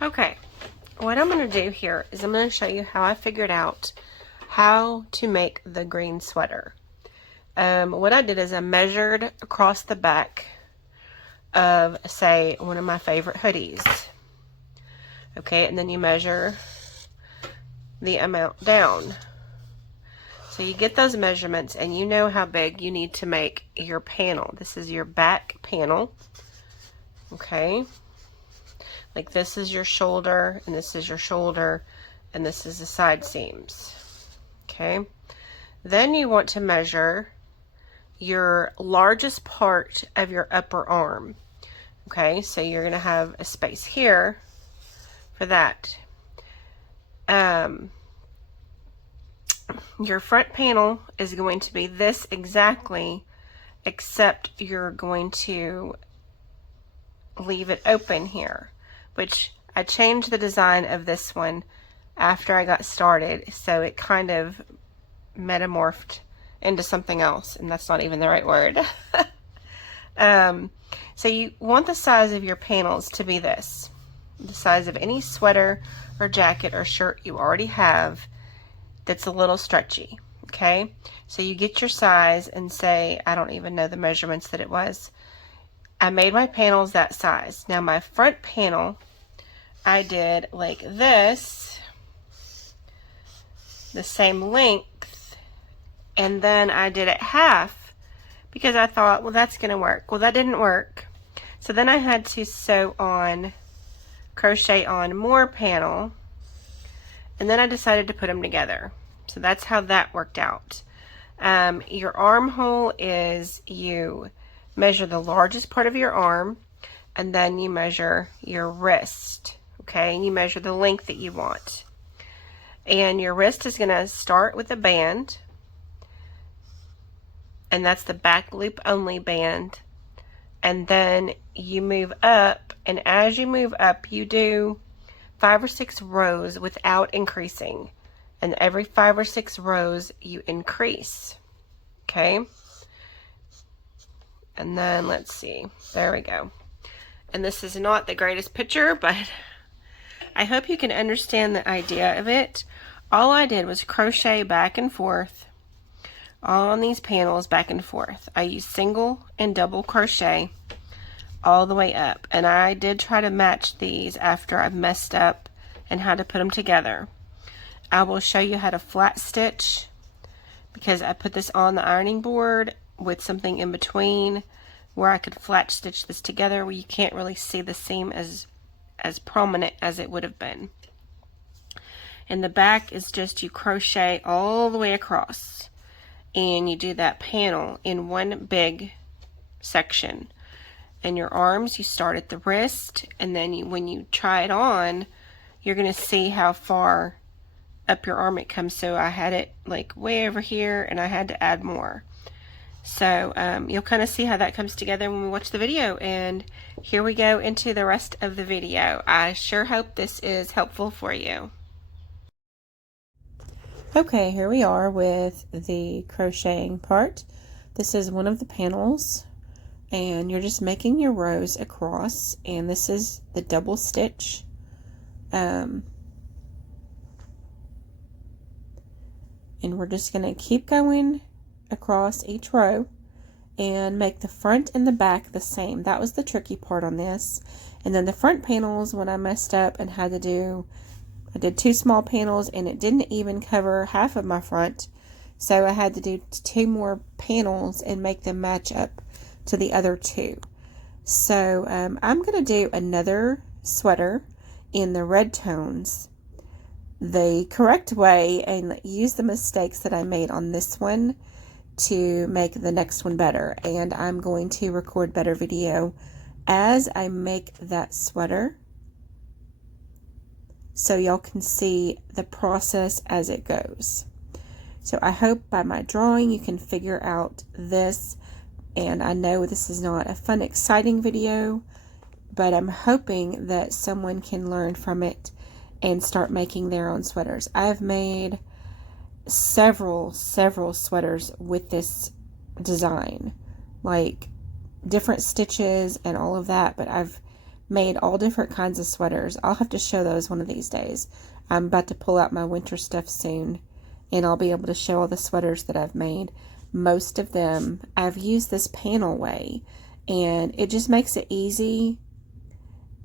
Okay, what I'm going to do here is I'm going to show you how I figured out how to make the green sweater. What I did is I measured across the back of, say, one of my favorite hoodies. Okay, and then you measure the amount down. So you get those measurements and you know how big you need to make your panel. This is your back panel. Okay. Like this is your shoulder, and this is your shoulder, and this is the side seams. Okay. Then you want to measure your largest part of your upper arm. Okay, so you're going to have a space here for that. Your front panel is going to be this exactly, except you're going to leave it open here, which I changed the design of this one after I got started, so it kind of metamorphed into something else, and that's not even the right word. So you want the size of your panels to be this, the size of any sweater or jacket or shirt you already have that's a little stretchy. Okay, so you get your size and say, I don't even know the measurements that it was. I made my panels that size. Now my front panel, I did like this, the same length, and then I did it half because I thought, well, that's gonna work. Well, that didn't work. So then I had to crochet on more panel, and then I decided to put them together. So that's how that worked out. Your armhole is, you measure the largest part of your arm, and then you measure your wrist. Okay, and you measure the length that you want. And your wrist is going to start with a band, and that's the back loop only band. And then you move up, and as you move up, you do 5 or 6 rows without increasing. And every 5 or 6 rows you increase. Okay? And then let's see. There we go. And this is not the greatest picture, but I hope you can understand the idea of it. All I did was crochet back and forth on these panels, back and forth. I used single and double crochet all the way up, and I did try to match these after I messed up and had to put them together. I will show you how to flat stitch because I put this on the ironing board with something in between where I could flat stitch this together, where you can't really see the seam as prominent as it would have been. And the back is just, you crochet all the way across, and you do that panel in one big section. And your arms, you start at the wrist, and then when you try it on, you're going to see how far up your arm it comes. So I had it like way over here, and I had to add more. So you'll kind of see how that comes together when we watch the video. And here we go into the rest of the video. I sure hope this is helpful for you. Okay, here we are with the crocheting part. This is one of the panels, and you're just making your rows across, and this is the double stitch. And we're just going to keep going across each row and make the front and the back the same. That was the tricky part on this. And then the front panels, when I messed up and had to do, I did 2 small panels, and it didn't even cover half of my front, so I had to do 2 more panels and make them match up to the other 2. So I'm going to do another sweater in the red tones the correct way and use the mistakes that I made on this one to make the next one better. And I'm going to record better video as I make that sweater, so y'all can see the process as it goes. So I hope by my drawing you can figure out this, and I know this is not a fun, exciting video, but I'm hoping that someone can learn from it and start making their own sweaters. I've made several sweaters with this design, like different stitches and all of that, but I've made all different kinds of sweaters. I'll have to show those one of these days. I'm about to pull out my winter stuff soon, and I'll be able to show all the sweaters that I've made. Most of them, I've used this panel way, and it just makes it easy,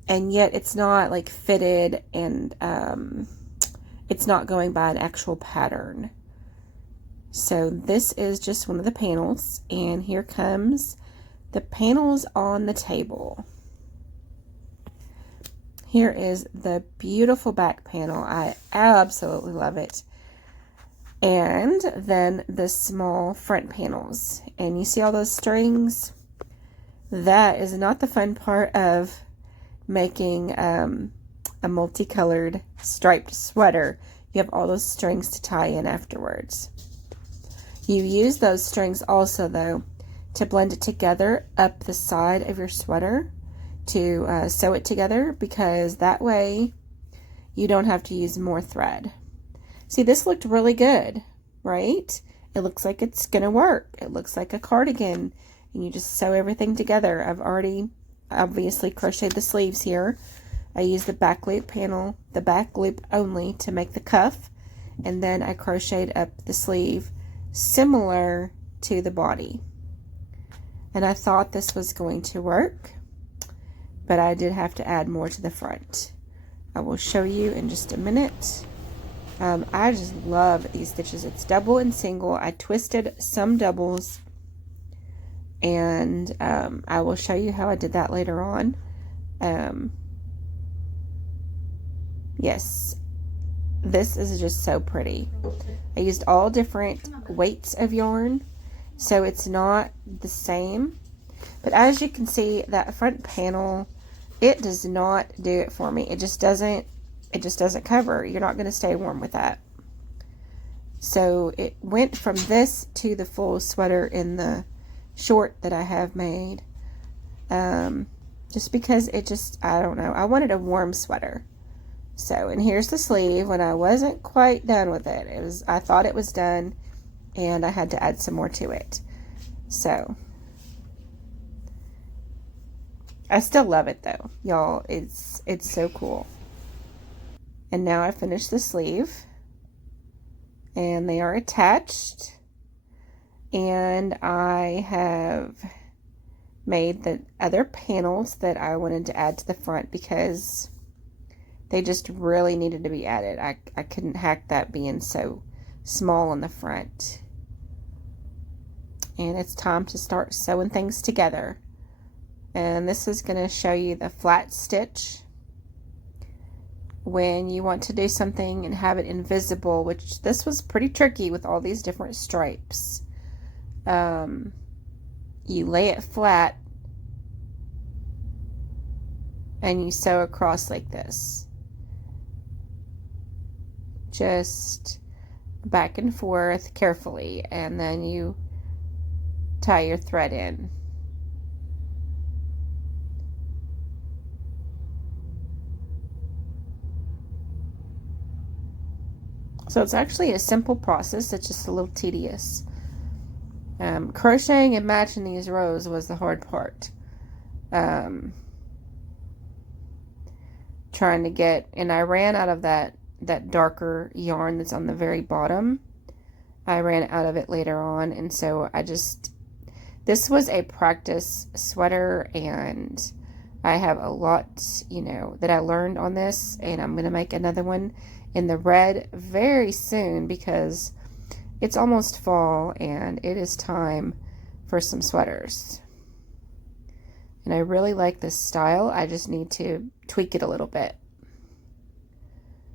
and yet it's not like fitted, and it's not going by an actual pattern. So this is just one of the panels, and here comes the panels on the table. Here is the beautiful back panel. I absolutely love it. And then the small front panels. And you see all those strings? That is not the fun part of making a multicolored striped sweater. You have all those strings to tie in afterwards. You use those strings also, though, to blend it together up the side of your sweater, to sew it together, because that way you don't have to use more thread. See, this looked really good, right? It looks like it's gonna work. It looks like a cardigan, and you just sew everything together. I've already obviously crocheted the sleeves here. I used the back loop panel, the back loop only, to make the cuff, and then I crocheted up the sleeve similar to the body. And I thought this was going to work, but I did have to add more to the front. I will show you in just a minute. I just love these stitches. It's double and single. I twisted some doubles, and I will show you how I did that later on. Yes, this is just so pretty. I used all different weights of yarn, so it's not the same. But as you can see, that front panel, it does not do it for me. It just doesn't cover. You're not going to stay warm with that. So it went from this to the full sweater in the short that I have made. Just because it just, I don't know. I wanted a warm sweater. So, and here's the sleeve. When I wasn't quite done with it, I thought it was done, and I had to add some more to it. So, I still love it though, y'all. It's so cool. And now I finished the sleeve, and they are attached, and I have made the other panels that I wanted to add to the front because they just really needed to be added. I couldn't hack that being so small on the front. And it's time to start sewing things together. And this is going to show you the flat stitch when you want to do something and have it invisible, which this was pretty tricky with all these different stripes. You lay it flat and you sew across like this. Just back and forth carefully, and then you tie your thread in. So it's actually a simple process. It's just a little tedious. Crocheting and matching these rows was the hard part. Trying to get, and I ran out of that darker yarn that's on the very bottom. I ran out of it later on, and so this was a practice sweater, and I have a lot, that I learned on this, and I'm going to make another one in the red very soon because it's almost fall and it is time for some sweaters. And I really like this style. I just need to tweak it a little bit.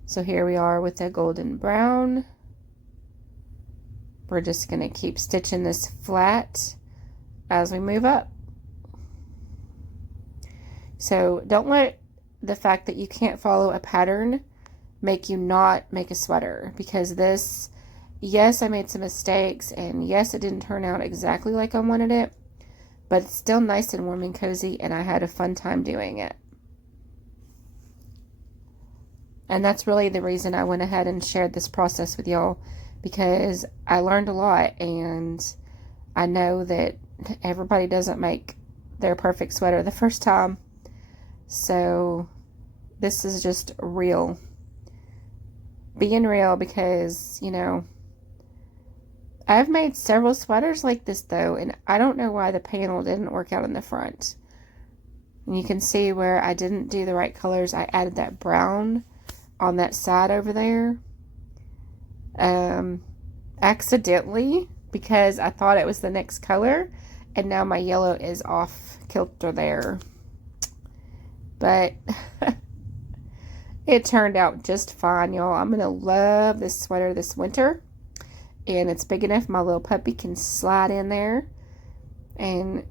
So here we are with a golden brown. We're just going to keep stitching this flat as we move up. So don't let the fact that you can't follow a pattern make you not make a sweater, because this, yes, I made some mistakes, and yes, it didn't turn out exactly like I wanted it, but it's still nice and warm and cozy, and I had a fun time doing it. And that's really the reason I went ahead and shared this process with y'all, because I learned a lot, and I know that everybody doesn't make their perfect sweater the first time. So this is just real. Being real, because, you know, I've made several sweaters like this though, and I don't know why the panel didn't work out in the front. And you can see where I didn't do the right colors. I added that brown on that side over there. Accidentally, because I thought it was the next color, and now my yellow is off kilter there. But it turned out just fine, y'all. I'm gonna love this sweater this winter, and it's big enough my little puppy can slide in there and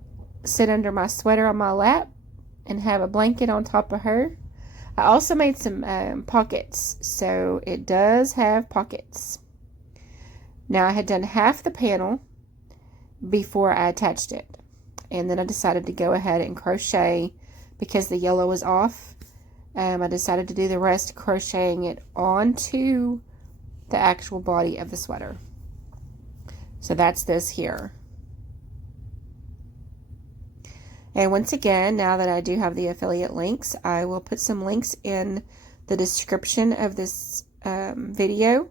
sit under my sweater on my lap and have a blanket on top of her. I also made some pockets, so it does have pockets. Now, I had done half the panel before I attached it, and then I decided to go ahead and crochet because the yellow was off. I decided to do the rest crocheting it onto the actual body of the sweater. So that's this here. And once again, now that I do have the affiliate links, I will put some links in the description of this video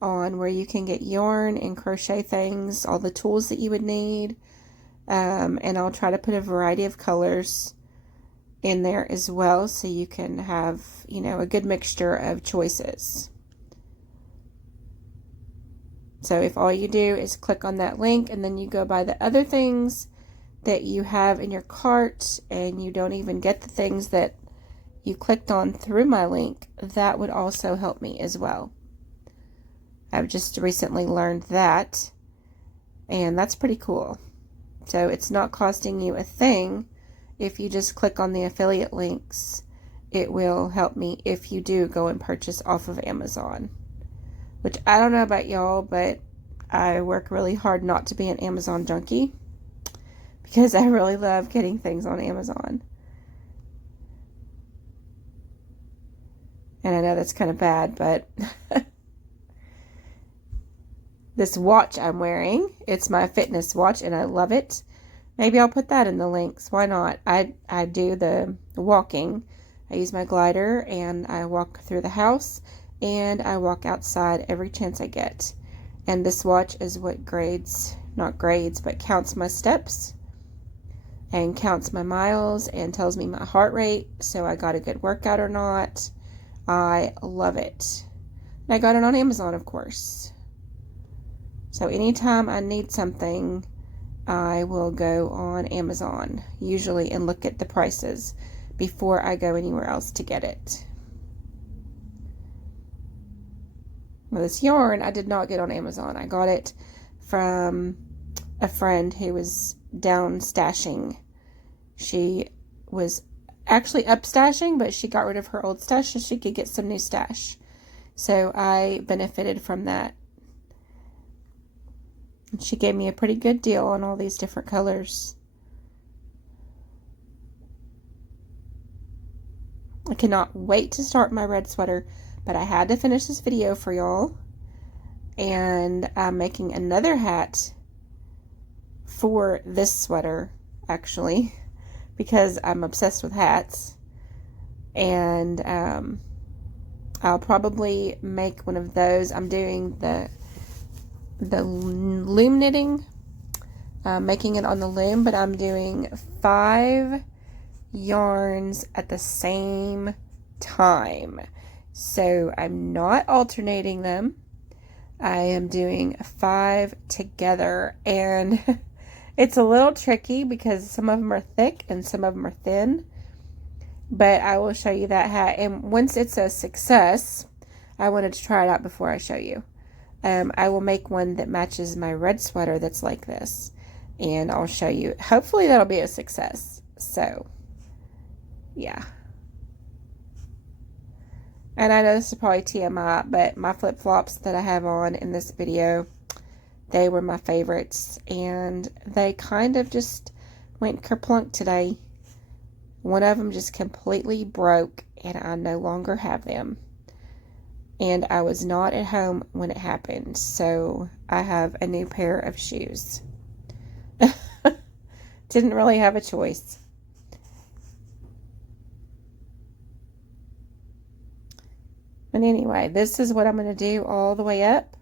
on where you can get yarn and crochet things, all the tools that you would need, and I'll try to put a variety of colors in there as well, so you can have, you know, a good mixture of choices. So if all you do is click on that link and then you go buy the other things that you have in your cart, and you don't even get the things that you clicked on through my link, that would also help me as well. I've just recently learned that, and that's pretty cool. So it's not costing you a thing if you just click on the affiliate links. It will help me if you do go and purchase off of Amazon, which I don't know about y'all, but I work really hard not to be an Amazon junkie because I really love getting things on Amazon. And I know that's kind of bad, but this watch I'm wearing, it's my fitness watch and I love it. Maybe I'll put that in the links. Why not? I do the walking. I use my glider and I walk through the house and I walk outside every chance I get. And this watch is what counts my steps and counts my miles and tells me my heart rate, so I got a good workout or not. I love it. And I got it on Amazon, of course. So anytime I need something, I will go on Amazon usually and look at the prices before I go anywhere else to get it. Well, this yarn I did not get on Amazon. I got it from a friend who was down stashing. She was actually up stashing, but she got rid of her old stash so she could get some new stash. So I benefited from that. She gave me a pretty good deal on all these different colors. I cannot wait to start my red sweater, but I had to finish this video for y'all. And I'm making another hat for this sweater, actually, because I'm obsessed with hats. And I'll probably make one of those. I'm doing the loom knitting, making it on the loom, but I'm doing 5 yarns at the same time. So I'm not alternating them. I am doing 5 together, and it's a little tricky because some of them are thick and some of them are thin, but I will show you that hat. And once it's a success, I wanted to try it out before I show you. I will make one that matches my red sweater that's like this, and I'll show you. Hopefully that'll be a success. So yeah. And I know this is probably TMI, but my flip-flops that I have on in this video, they were my favorites, and they kind of just went kerplunk today. One of them just completely broke, and I no longer have them. And I was not at home when it happened, so I have a new pair of shoes. Didn't really have a choice. But anyway, this is what I'm going to do all the way up.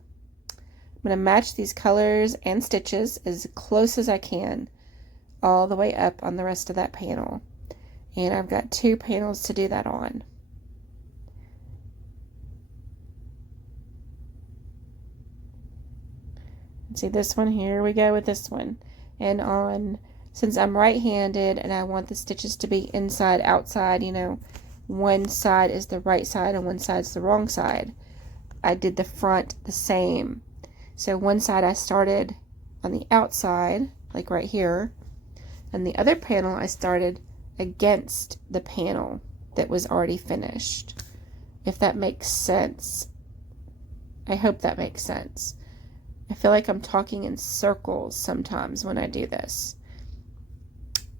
I'm going to match these colors and stitches as close as I can all the way up on the rest of that panel. And I've got 2 panels to do that on. See this one, here we go with this one. And on, since I'm right-handed and I want the stitches to be inside, outside, you know, one side is the right side and one side's the wrong side, I did the front the same. So one side I started on the outside, like right here, and the other panel I started against the panel that was already finished. If that makes sense. I hope that makes sense. I feel like I'm talking in circles sometimes when I do this.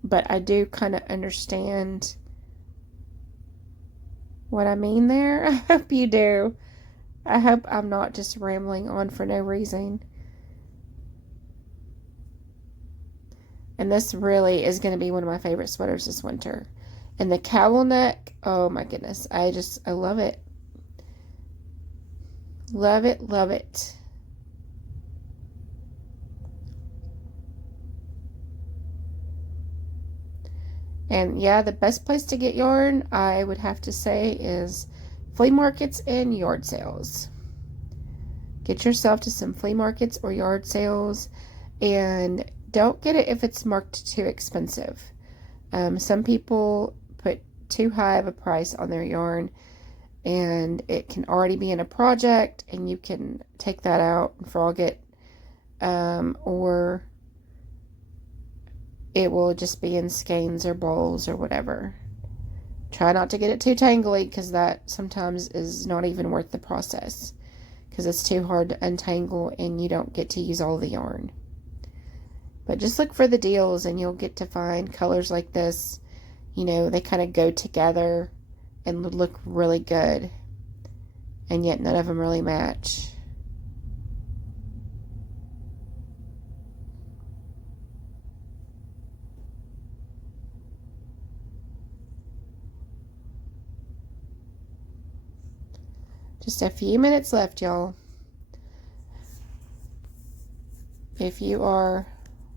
But I do kind of understand what I mean there. I hope you do. I hope I'm not just rambling on for no reason. And this really is going to be one of my favorite sweaters this winter. And the cowl neck, oh my goodness. I love it. Love it, love it. And yeah, the best place to get yarn, I would have to say, is flea markets and yard sales. Get yourself to some flea markets or yard sales, and don't get it if it's marked too expensive. Some people put too high of a price on their yarn, and it can already be in a project, and you can take that out and frog it, or it will just be in skeins or balls or whatever. Try not to get it too tangly, because that sometimes is not even worth the process, because it's too hard to untangle and you don't get to use all the yarn. But just look for the deals and you'll get to find colors like this. You know, they kind of go together and look really good, and yet none of them really match. Just a few minutes left, y'all. If you are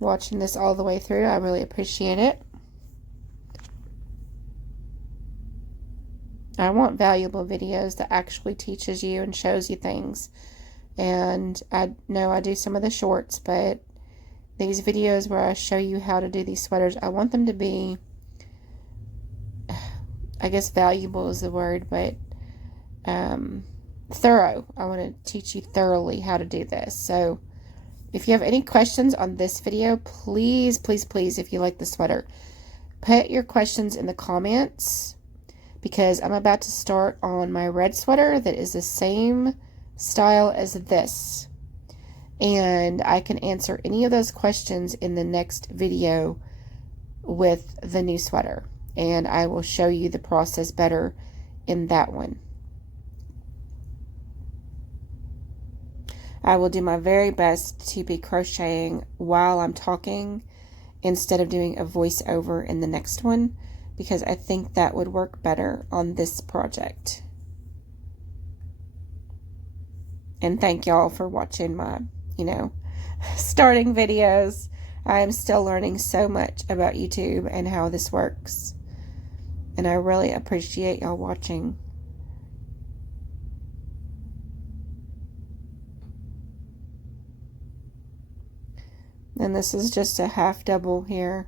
watching this all the way through, I really appreciate it. I want valuable videos that actually teaches you and shows you things. And I know I do some of the shorts, but these videos where I show you how to do these sweaters, I want them to be, I guess valuable is the word, but thorough. I want to teach you thoroughly how to do this. So if you have any questions on this video, please, please, please, if you like the sweater, put your questions in the comments, because I'm about to start on my red sweater that is the same style as this. And I can answer any of those questions in the next video with the new sweater. And I will show you the process better in that one. I will do my very best to be crocheting while I'm talking instead of doing a voiceover in the next one, because I think that would work better on this project. And thank y'all for watching my, starting videos. I am still learning so much about YouTube and how this works. And I really appreciate y'all watching. And this is just a half double here.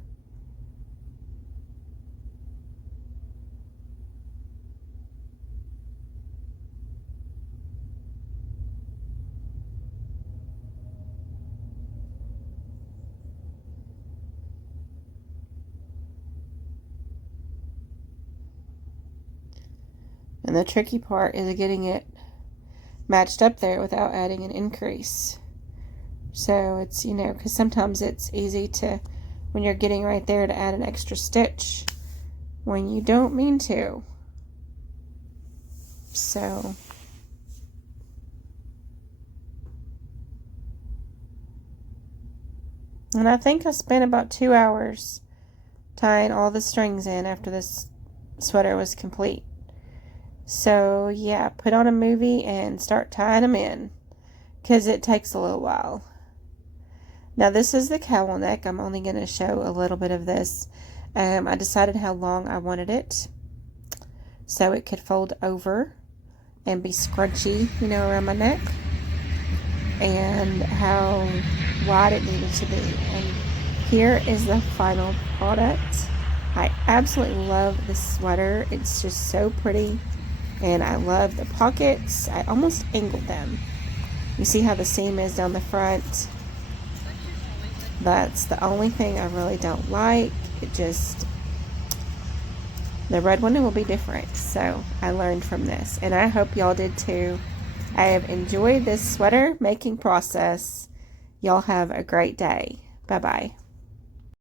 And the tricky part is getting it matched up there without adding an increase. So it's, because sometimes it's easy to, when you're getting right there, to add an extra stitch when you don't mean to. So and I think I spent about 2 hours tying all the strings in after this sweater was complete. So yeah, put on a movie and start tying them in, because it takes a little while. Now this is the cowl neck. I'm only going to show a little bit of this. I decided how long I wanted it so it could fold over and be scrunchy, you know, around my neck, and how wide it needed to be. And here is the final product. I absolutely love this sweater. It's just so pretty, and I love the pockets. I almost angled them. You see how the seam is down the front? That's the only thing I really don't like. It just, the red one will be different. So I learned from this, and I hope y'all did too. I have enjoyed this sweater making process. Y'all have a great day. Bye-bye.